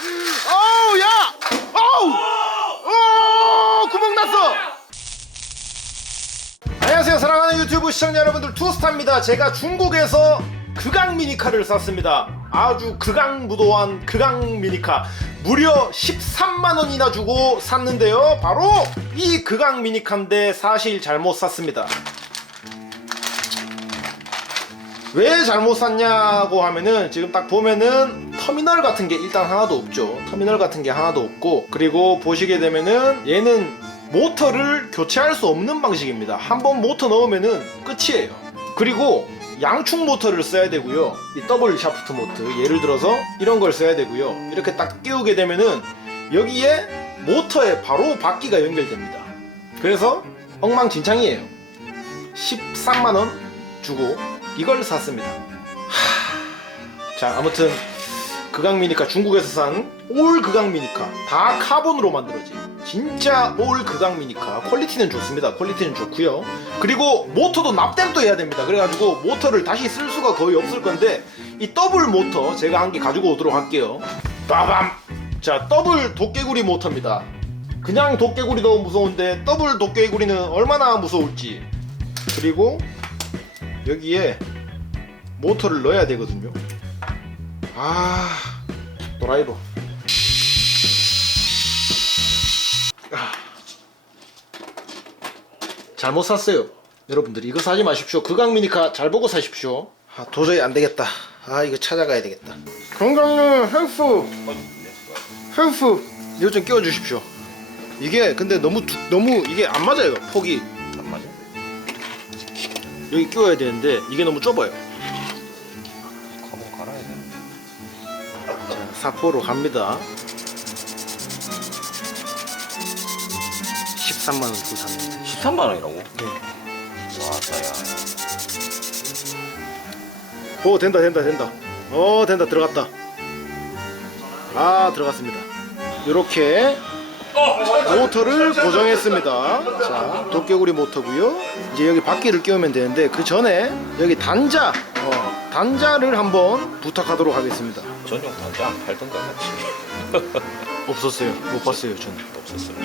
어우 야! 어우! 어 구멍 났어! 안녕하세요 사랑하는 유튜브 시청자 여러분들 투스타입니다 제가 중국에서 극강 미니카를 샀습니다 아주 극강무도한 극강 미니카 무려 13만원이나 주고 샀는데요 바로 이 극강 미니카인데 사실 잘못 샀습니다 왜 잘못 샀냐고 하면은 지금 딱 보면은 터미널 같은 게 일단 하나도 없죠. 터미널 같은 게 하나도 없고 그리고 보시게 되면은 얘는 모터를 교체할 수 없는 방식입니다. 한 번 모터 넣으면은 끝이에요. 그리고 양축 모터를 써야 되고요. 이 더블 샤프트 모터 예를 들어서 이런 걸 써야 되고요. 이렇게 딱 끼우게 되면은 여기에 모터에 바로 바퀴가 연결됩니다. 그래서 엉망진창이에요. 13만 원 주고 이걸 샀습니다. 하... 자 아무튼 극강 미니카 중국에서 산 올 극강 미니카 다 카본으로 만들어진 진짜 올 극강 미니카 퀄리티는 좋습니다. 퀄리티는 좋고요. 그리고 모터도 납땜도 해야 됩니다. 그래가지고 모터를 다시 쓸 수가 거의 없을 건데 이 더블 모터 제가 한 개 가지고 오도록 할게요. 빠밤. 자 더블 도깨구리 모터입니다. 그냥 도깨구리도 무서운데 더블 도깨구리는 얼마나 무서울지. 그리고 여기에 모터를 넣어야 되거든요. 아, 드라이버. 아. 잘못 샀어요. 여러분들 이거 사지 마십시오. 극강 미니카 잘 보고 사십시오. 아, 도저히 안 되겠다. 아, 이거 찾아가야 되겠다. 건강은 헬프. 헬프. 이거 좀 끼워 주십시오. 이게 근데 너무 두- 너무 이게 안 맞아요. 폭이 안 맞아? 여기 끼워야 되는데 이게 너무 좁아요. 사포로 갑니다. 13만 원 주고 샀는데. 13만 원이라고? 네. 와, 따야. 오 된다 된다 된다. 어 된다 들어갔다. 아 들어갔습니다. 이렇게 모터를 고정했습니다. 자 도깨구리 모터고요. 이제 여기 바퀴를 끼우면 되는데 그 전에 여기 단자 어, 단자를 한번 부탁하도록 하겠습니다. 전용 단자 안 팔던가 같이. 없었어요. 못 봤어요 저는. 없었어요.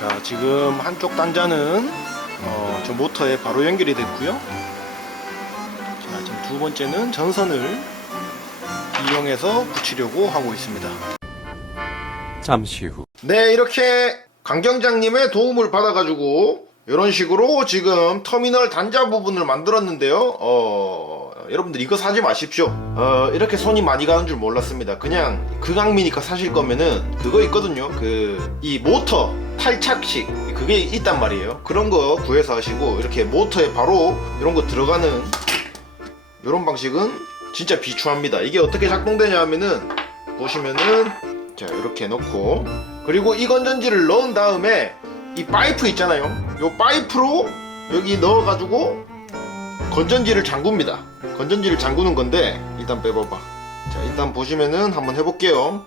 자 지금 한쪽 단자는 어, 저 모터에 바로 연결이 됐고요 자 지금 두 번째는 전선을 이용해서 붙이려고 하고 있습니다 잠시 후. 네 이렇게 강경장님의 도움을 받아가지고 이런 식으로 지금 터미널 단자 부분을 만들었는데요. 어, 여러분들 이거 사지 마십시오. 어, 이렇게 손이 많이 가는 줄 몰랐습니다. 그냥 극강미니까 사실 거면은 그거 있거든요. 그 이 모터 탈착식. 그게 있단 말이에요. 그런 거 구해서 하시고 이렇게 모터에 바로 이런 거 들어가는 이런 방식은 진짜 비추합니다. 이게 어떻게 작동되냐 하면은 보시면은 자 이렇게 넣고. 그리고 이 건전지를 넣은 다음에 이 파이프 있잖아요 요 파이프로 여기 넣어가지고 건전지를 잠굽니다. 건전지를 잠그는 건데 일단 빼봐봐. 자 일단 보시면은 한번 해볼게요.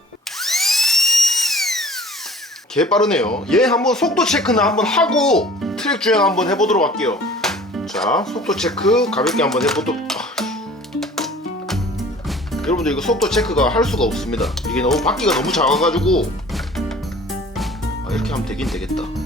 개 빠르네요. 얘 한번 속도 체크는 한번 하고 트랙 주행 한번 해보도록 할게요. 자 속도 체크 가볍게 한번 해보도록. 아, 여러분들 이거 속도 체크가 할 수가 없습니다. 이게 너무 바퀴가 너무 작아가지고. 아, 이렇게 하면 되긴 되겠다.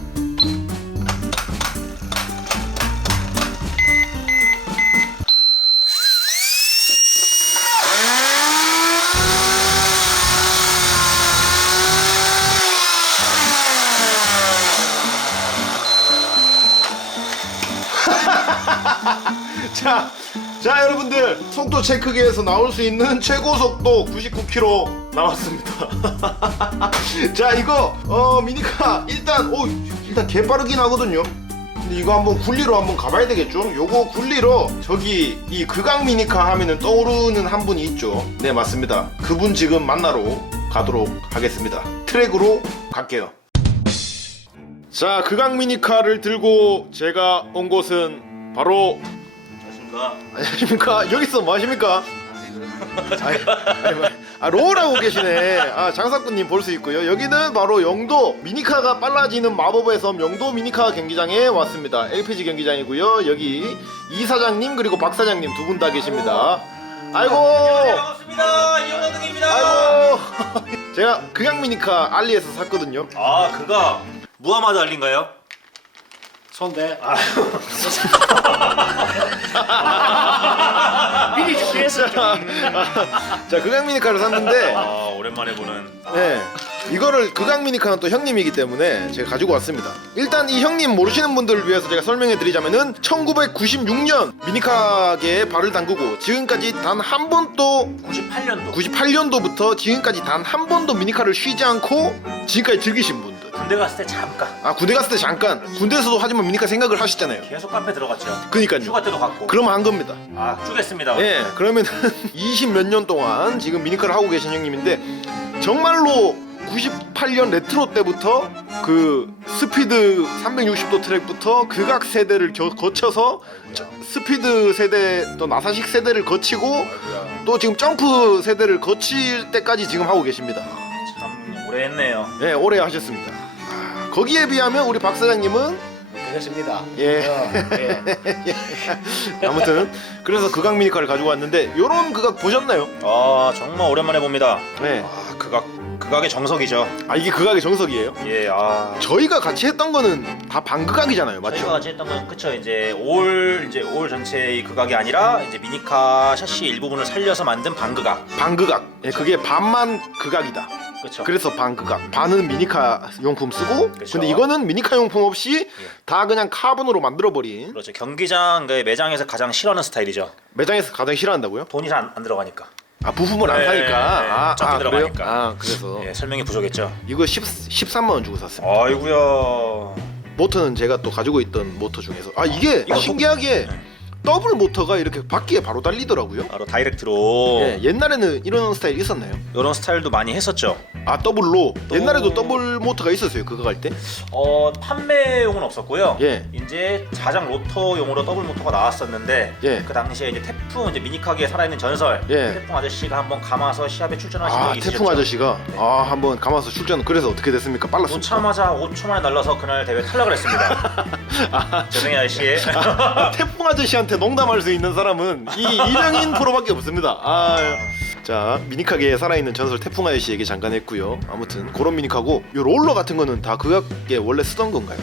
자, 자 여러분들 속도 체크기에서 나올 수 있는 최고 속도 99km 나왔습니다. 자 이거 어 미니카 일단 오 일단 개 빠르긴 하거든요. 근데 이거 한번 굴리로 한번 가봐야 되겠죠? 요거 굴리로 저기 이 극강 미니카 하면은 떠오르는 한 분이 있죠. 네 맞습니다. 그분 지금 만나러 가도록 하겠습니다. 트랙으로 갈게요. 자 극강 미니카를 들고 제가 온 곳은 바로 안녕하십니까? 안녕하십니까? 여기서 뭐 하십니까? 아니, 아니, 뭐, 아, 로우라고 계시네. 아, 장사꾼님 볼 수 있고요. 여기는 바로 영도 미니카가 빨라지는 마법의 섬 영도 미니카 경기장에 왔습니다. LPG 경기장이고요. 여기 이 사장님 그리고 박 사장님 두 분 다 계십니다. 아이고, 반갑습니다. 이영남동입니다. 아이고, 제가 극양 미니카 알리에서 샀거든요. 아 그가 무하마드 알린가요? 손대. 미리 준비했어. 자, 극양 미니카를 샀는데 아 오랜만에 보는 네. 이거를 극강 미니카는 또 형님이기 때문에 제가 가지고 왔습니다. 일단 이 형님 모르시는 분들을 위해서 제가 설명해 드리자면은 1996년 미니카계에 발을 담그고 지금까지 단 한 번도 98년도 98년도부터 지금까지 단 한 번도 미니카를 쉬지 않고 지금까지 즐기신 분들. 군대 갔을 때 잠깐 아 군대 갔을 때 잠깐 군대에서도 하지만 미니카 생각을 하셨잖아요. 계속 카페 들어갔죠. 그니까요. 휴가 때도 갔고. 그러면 한 겁니다. 아 쪼겠습니다. 예, 그러면은 20 몇 년 동안 지금 미니카를 하고 계신 형님인데 정말로 98년 레트로 때부터 그 스피드 360도 트랙부터 극악 세대를 겨- 거쳐서 저- 스피드 세대 또 나사식 세대를 거치고 또 지금 점프 세대를 거칠 때까지 지금 하고 계십니다. 참 오래 했네요. 예, 오래 하셨습니다. 아, 거기에 비하면 우리 박 사장님은 되겠습니다. 예. 어, 예. 아무튼 그래서 극악 미니카를 가지고 왔는데 요런 극악 보셨나요? 아 정말 오랜만에 봅니다. 네. 아 극악 극악의 정석이죠. 아 이게 극악의 정석이에요? 예, 아 저희가 같이 했던 거는 다 반극악이잖아요, 맞죠? 저희가 같이 했던 건 그쵸 이제 올 이제 올 전체의 극악이 아니라 이제 미니카 샤시 일부분을 살려서 만든 반극악. 반극악. 예, 그게 반만 극악이다. 그쵸. 그래서 반극악. 반은 미니카 용품 쓰고, 그쵸. 근데 이거는 미니카 용품 없이 예. 다 그냥 카본으로 만들어 버린 그렇죠. 경기장 그 매장에서 가장 싫어하는 스타일이죠. 매장에서 가장 싫어한다고요? 돈이 잘 안, 안 들어가니까. 아 부품을 안 네, 사니까. 네, 아, 적게 아 그래요? 들어가니까. 아 그래서 예, 설명이 부족했죠. 이거 10 13만 원 주고 샀습니다. 아이구야. 모터는 제가 또 가지고 있던 모터 중에서 아 이게 이거 신기하게 네. 더블 모터가 이렇게 바퀴에 바로 달리더라고요. 바로 다이렉트로 예, 옛날에는 이런 스타일 있었나요? 이런 스타일도 많이 했었죠. 아 더블로 또- 옛날에도 더블 모터가 있었어요 그거 갈 때. 어 판매용은 없었고요. 예. 이제 자장 로터용으로 더블 모터가 나왔었는데 예. 그 당시에 이제 태풍 이제 미니카기에 살아있는 전설 예. 태풍 아저씨가 한번 감아서 시합에 출전하신 아 적이 있으셨죠. 태풍 아저씨가 네. 아 한번 감아서 출전 그래서 어떻게 됐습니까? 빨랐습니다. 놓자마자 5초 만에 날라서 그날 대회 탈락을 했습니다. 죄송해요 아저씨. 아, 태풍 아저씨한테 농담할 수 있는 사람은 이 이명인 프로밖에 없습니다. 아, 자 미니카계에 살아있는 전설 태풍 아저씨 얘기 잠깐 했고요. 아무튼 그런 미니카고 이 롤러 같은 거는 다 그게 원래 쓰던 건가요?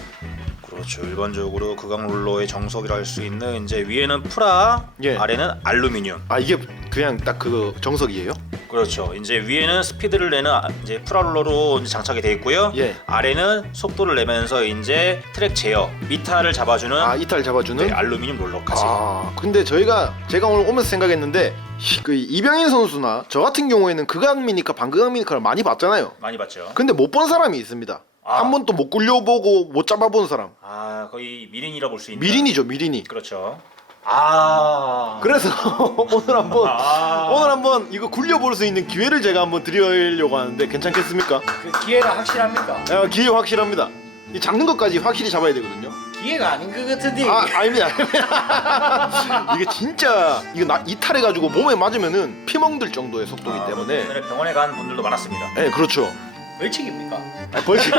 그렇죠. 일반적으로 극강 롤러의 정석이라 할 수 있는 이제 위에는 프라, 예. 아래는 알루미늄. 아 이게 그냥 딱 그 정석이에요? 그렇죠. 이제 위에는 스피드를 내는 아- 이제 프라 롤러로 이제 장착이 돼 있고요. 예. 아래는 속도를 내면서 이제 트랙 제어, 미타를 잡아주는 아 이탈 잡아주는. 네, 알루미늄 롤러까지. 아 근데 저희가 제가 오늘 오면서 생각했는데 히, 그 이병인 선수나 저 같은 경우에는 극악 미니카 반극악 미니카를 많이 봤잖아요. 많이 봤죠. 근데 못 본 사람이 있습니다. 아. 한 번도 못 굴려보고 못 잡아본 사람. 아 거의 미린이라 볼 수 있는. 미린이죠 미린이. 그렇죠. 아. 그래서 오늘 한번 아. 오늘 한번 이거 굴려볼 수 있는 기회를 제가 한번 드리려고 하는데 괜찮겠습니까? 그 기회가 확실합니까? 아, 기회 확실합니다. 이 잡는 것까지 확실히 잡아야 되거든요. 기회가 아닌 것 같은데. 아 아닙니다. 아닙니다. 이게 진짜 이거 나 이탈해가지고 몸에 맞으면은 피멍들 정도의 속도이기 아, 때문에. 오늘 병원에 간 분들도 많았습니다. 네 그렇죠. 벌칙입니까? 아, 벌칙.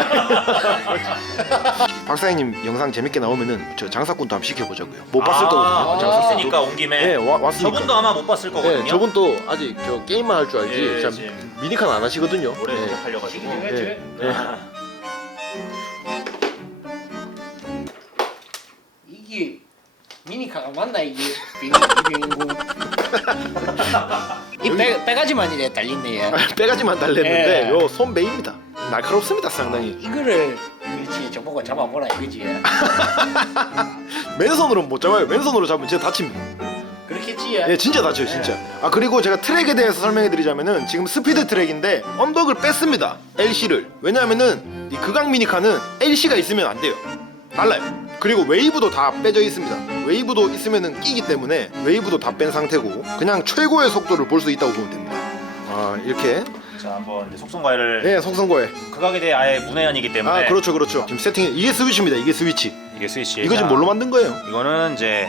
박사님 영상 재밌게 나오면은 저 장사꾼도 한번 시켜보자고요. 못 봤을 아, 거거든요. 장사꾼도. 왔으니까 온 김에. 네 와, 왔으니까. 저분도 아마 못 봤을 거거든요. 네, 저분 또 아직 저 게임만 할 줄 알지. 예, 참 지금. 미니칸 안 하시거든요. 올해 네. 시작하려가지고. 지금 네. 네. 네. 이게 미니카가 맞나 이게 비빔공 이 빼, 빼가지만 이래 달린네 얘. 빼가지만 달랬는데 예. 요 손배입니다. 날카롭습니다 상당히. 이거를 그렇지 저보고 잡아보라 이거지 맨손으로 못 잡아요. 맨손으로 잡으면 진짜 다칩니다. 그렇겠지 예, 진짜 다쳐요, 진짜. 아 그리고 제가 트랙에 대해서 설명해 드리자면은 지금 스피드 트랙인데 언덕을 뺐습니다. LC를. 왜냐하면은 이 극악 미니카는 LC가 있으면 안 돼요. 달라요. 그리고 웨이브도 다 빼져 있습니다. 웨이브도 있으면은 끼기 때문에 웨이브도 다 뺀 상태고 그냥 최고의 속도를 볼 수 있다고 보면 됩니다. 아 이렇게 자 한번 이제 속성 과외를 예 속성고에 극악에 대해 아예 문외한이기 때문에. 아 그렇죠 그렇죠 지금 세팅 이게 스위치입니다 이게 스위치 이게 스위치. 이거 지금 자, 뭘로 만든 거예요? 이거는 이제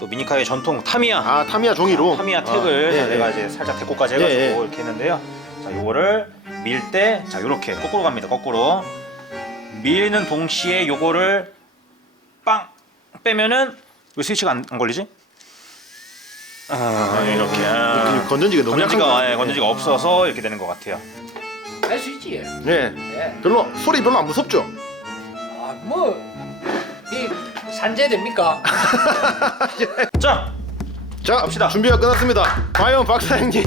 또 미니카의 전통 타미야. 아 타미야 종이로 타미야 택을 아, 자, 예, 내가 예. 이제 살짝 데코까지 해가지고 예, 예. 이렇게 했는데요. 자, 요거를 밀 때, 자, 요렇게 거꾸로 갑니다. 거꾸로 밀는 동시에 요거를 빵 빼면은 왜 스위치가 안, 안 걸리지? 아, 이렇게. 아, 건전지가 너무 약한 거 건전지가. 예, 건전지가 없어서 이렇게 되는 것 같아요. 할 수 있지. 예. 예. 별로 소리 별로 안 무섭죠? 아, 뭐, 이 산재 됩니까? 자, 자, 갑시다. 준비가 끝났습니다. 과연 박사장님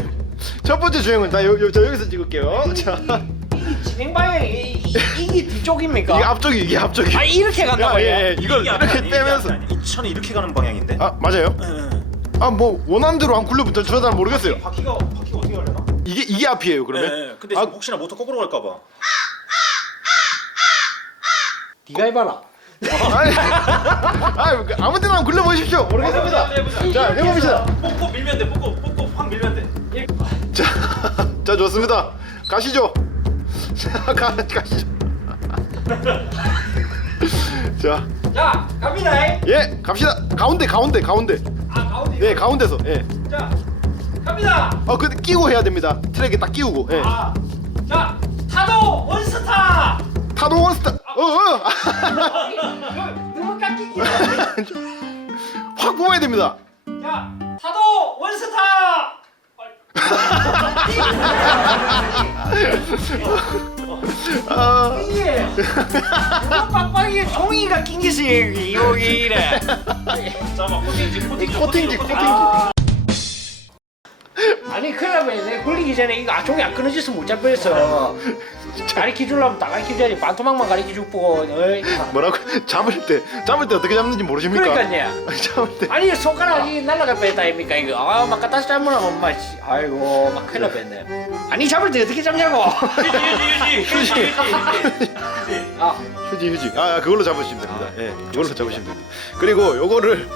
첫 번째 주행은 나 여, 여, 저 여기서 찍을게요. 자, 이 진행 방향이 이, 이, 이게 뒤쪽입니까? 이게 앞쪽이 이게 앞쪽이. 아, 이렇게 야, 간다고요? 예, 예, 이걸 이게 앞이 이렇게. 이게 앞이 아니에요. 이 차는 이렇게 가는 방향인데. 아 맞아요? 아 뭐 원하는 대로 안 굴려붙어 저잘 모르겠어요. 바퀴가 바퀴가 어떻게 가려나? 이게 이게 앞이에요 그러면? 예, 예. 근데 아, 혹시나 모터 거꾸로 갈까 봐. 네가 해봐라. 아니, 아니 그 아무 데나 굴려 보십시오. 모르겠습니다. 자 해봅시다. 뽀뽀 밀면 돼. 뽀뽀 뽀뽀 확 밀면 돼. 자, 자 좋습니다. 가시죠. 자, 가, 가시죠. 자, 자, 갑니다. 예, 갑시다. 가운데, 가운데, 가운데. 아, 가운데. 예, 가운데서. 예. 자, 갑니다. 어, 근데 끼고 해야 됩니다. 트랙에 딱 끼우고. 예. 아, 자, 타도 원스타. 타도 원스타. 어, 어. 너무 깎이기. 확 뽑아야 됩니다. 자, 타도 원스타. 아, 이게 이거 빡빡이에 종이가 낑기지 여기래. 잠깐만 코팅지 코팅지 코팅지, 코팅지. 아니 그러면 내 굴리기 전에 이거 아, 종이 안 끊어졌으면 못 잡겠어. 가르쳐 주려면 다 가르쳐 줘야지 반토막만 가르쳐 주고 어이. 뭐라고? 잡을 때, 잡을 때 어떻게 잡는지 모르십니까? 그러니까요. 잡을 때. 아니 손가락이 날라갈 뻔했다 아닙니까 이거 아막 갖다 잘못하면 막 씨, 아이고 막 큰일 날 뻔했네 아니 잡을 때 어떻게 잡냐고 유지 유지 유지 아 휴지, 휴지. 아, 그걸로 잡으시면 됩니다. 예, 그걸로 잡으시면 됩니다. 그리고 요거를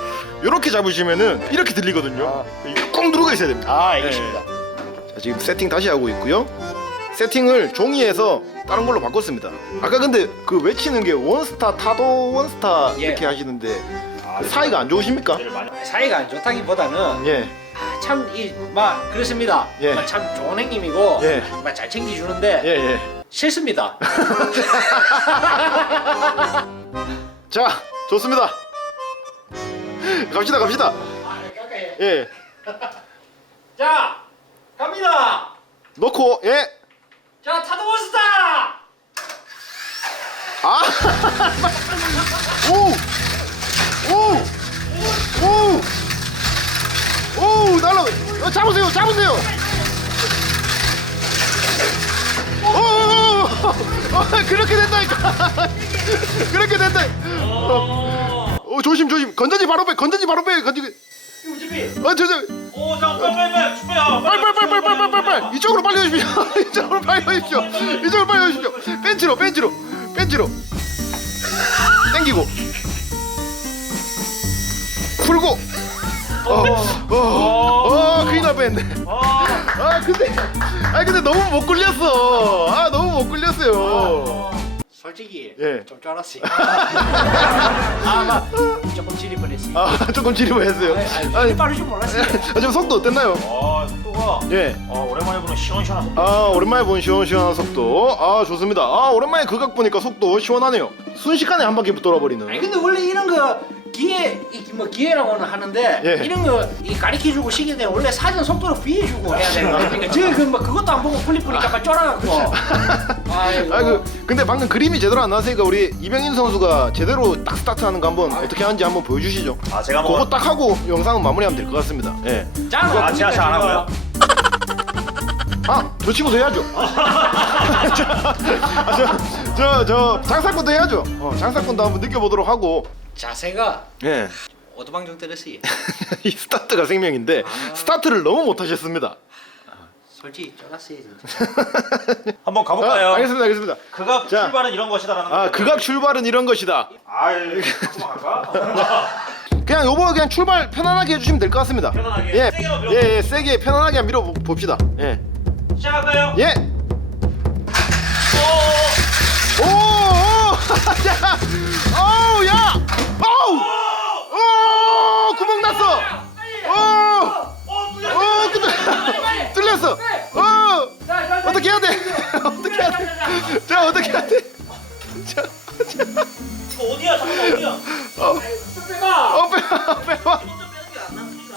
요렇게 잡으시면은 이렇게 들리거든요. 이거 꾹 누르고 있어야 됩니다. 아, 알겠습니다. 자, 지금 세팅 다시 하고 있고요. 세팅을 종이에서 다른 걸로 바꿨습니다. 아까 근데 그 외치는 게 원스타 타도 원스타 예. 이렇게 하시는데 사이가 안 좋으십니까? 사이가 안 좋다기보다는 예. 아, 참이막 그렇습니다 예. 막참 좋은 형님이고 예. 막 잘 챙겨주는데 예, 예. 싫습니다 자, 좋습니다. 갑시다, 갑시다. 예. 자 갑니다 놓고 예. 자 타도 원스타 아! 오! 오! 오! 오! 날라! 어, 잡으세요! 잡으세요! 오! 어, 그렇게 된다니까! 그렇게 된다! 어, 어, 조심 조심. 건전지 바로 빼 건전지 바로 빼. 건전지 어 저저. 오 자빨빨빨빨빨빨빨빨빨빨 이쪽으로 빨리 오십시오. 이쪽으로 빨리 오십시오. 이쪽으로 빨리 오십시오. 벤치로 벤치로. 벤치로. 땡기고. 풀고. 어어 큰일 날 뻔했네. 아. 근데 아 근데 너무 못 굴렸어. 아 너무 못 굴렸어요. 솔직히 예. 좀 쫄았어요. 아막 조금 지리 뻔 했어요. 아 조금 지리고 했어요? 아니, 아니 빠를 줄 몰랐어요. 아, 지금 속도 어땠나요? 아 속도가 예. 아 오랜만에 보는 시원시원한 속도. 아 오랜만에 본 시원시원한 속도. 아 좋습니다. 아 오랜만에 그각 보니까 속도 시원하네요. 순식간에 한 바퀴 돌아버리는. 아니 근데 원래 이런 거 기회 이 뭐 기회라고는 하는데 예. 이런 거이 가르쳐 주고 시기 때문에 원래 사전 속도를 비해 주고 해야 되는 거야. 그러니까 저그뭐 그것도 안 보고 플립 보니까 막 쫄아갖고. 아이고. 아 그 근데 방금 그림이 제대로 안 나왔으니까 우리 이병인 선수가 제대로 딱 스타트하는 거 한번 어떻게 하는지 한번 보여주시죠. 아 제가 그거 뭐딱 하고 영상은 마무리하면 될 것 같습니다. 예. 자, 아, 제가 잘안 하고요? 아, 저 친구도 해야죠. 아, 저, 저, 저 장사꾼도 해야죠. 어, 장사꾼도 한번 느껴보도록 하고. 자세가 예. 오도방정 때렸어요. 이 스타트가 생명인데 스타트를 너무 못하셨습니다. 솔직히 쫄았어요 진짜. 한번 가볼까요? 아, 알겠습니다, 알겠습니다. 극악 자. 출발은 이런 것이다라는 아, 거. 극악 출발은 이런 것이다. 한번 갈까? 그냥 요거 그냥 출발 편안하게 해주시면 될 것 같습니다. 편안하게? 예, 세게 한번 예, 예, 세게 편안하게 한번 밀어 봅시다. 예, 시작할까요? 예. 오, 오, 야, 자, 어떻게 해야 돼? 자, 이거 어디야? 잠깐 어디야? 빼봐. 어, 빼봐, 빼봐.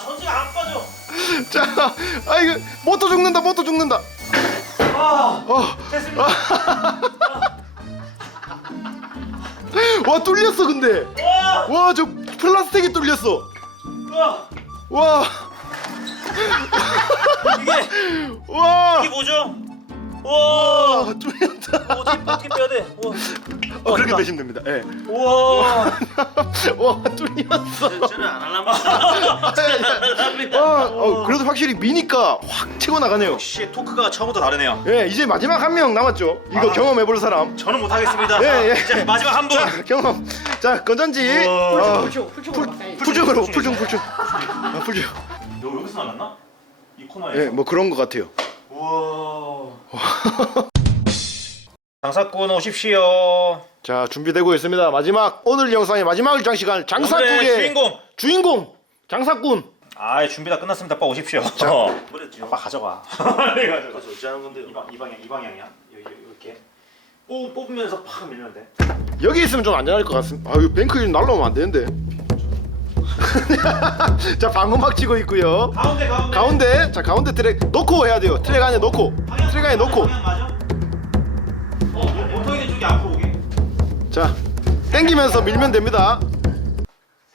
전지가 안 빠져. 자, 아 이거 모터 죽는다 모터 죽는다 아, 어. 됐습니다. 와 뚫렸어 근데 와, 와 저 플라스틱이 뚫렸어 와, 와 이게 와, 이게 뭐죠? 와, 와 뚫렸다 어떻게 어떻게 빼야 돼? 와, 어 그렇게. 빼시면 됩니다 예. 우와. 와 뚫렸어 저는 안 할랍니다. 저는 안 할랍니다. 와 어, 그래도 확실히 미니까 확 치고 나가네요 역시 토크가 처음부터 다르네요. 예 이제 마지막 한 명 남았죠 이거 아. 경험해볼 사람 저는 못하겠습니다. 예, 예. 자, 이제 마지막 한 분. 자 경험 자 건전지 우와. 어, 풀충 풀충으로 바꿔야지. 풀중으로 풀중, 풀중 풀중 아, 풀중 여 여기서 나갔나? 이 코너에서. 예 뭐 그런 것 같아요 우와. 장사꾼 오십시오. 자 준비되고 있습니다 마지막 오늘 영상의 마지막 장시간 장사꾼의 주인공. 주인공 장사꾼 아, 준비 다 끝났습니다. 아빠 오십시오. 뭐랬죠? 아빠 가져가. 빨리 가져가. 그래서 어찌하는 건데요? 이, 방, 이 방향, 이 방향이야. 이렇게. 뽑, 뽑으면서 팍 밀면 돼. 여기 있으면 좀 안전할 것 같습니다 아유 뱅크 일 날라오면 안 되는데 자 방음막 치고 있고요 가운데, 가운데. 가운데 자 가운데 트랙 놓고 해야 돼요 트랙 안에 놓고 방향, 트랙 안에 놓고 방향 맞아? 어, 모- 모터 있는 쪽이 앞으로 오게. 자 당기면서 밀면 됩니다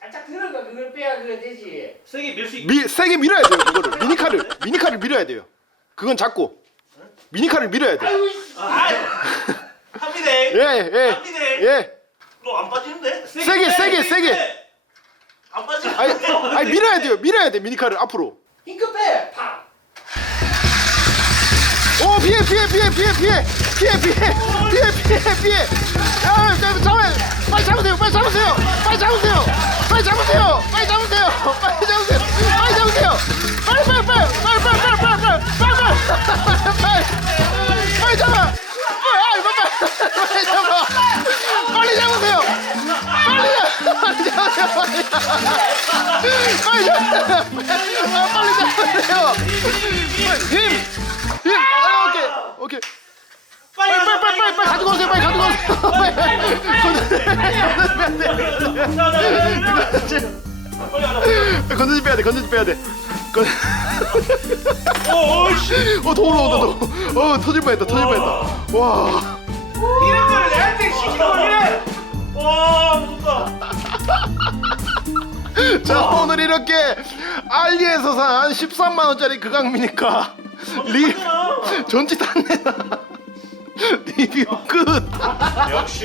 살짝 들어가 그걸 빼야 그거 되지. 세게 밀 수 있. 미, 세게 밀어야 돼요 그거를 미니카를 미니카를 밀어야 돼요 그건 잡고 미니카를 밀어야 돼요 아이고 씨. 합니대. 예예예 합니대. 예. 너안 빠지는데? 세게 세게 세게 안 빠지. 아니, 아니 밀어야 돼요. 밀어야 돼 미니카를 앞으로. 빼. 팍. 오 피해 피해 피해 피해 피해. 피해 피해 피해 피해 피해. 야 잡- 잡아 빨리 잡으세요 빨리 잡으세요. 빨리 잡으세요. 빨리 잡으세요. 빨리 잡으세요. 빨리 잡으세요 빨리 빨리 빨리 잡으세요 아, 빨리 잡으세요 힘! 힘! 아, 오케이 오케이 빨리 빨리 빨리 빨리 빨리 가지고 오세요 빨리 가지고 오세요 건전지 빼야 돼 건전지 빼야 돼 건... 어, 더 올라온다 더. 어, 터질 뻔했다 터질 뻔했다 와 이런 그래. 와, 무섭다. 자 오늘 이렇게 알리에서 산 13만 원짜리 극악미니까 리 전치 탔네. 리뷰 끝. 역시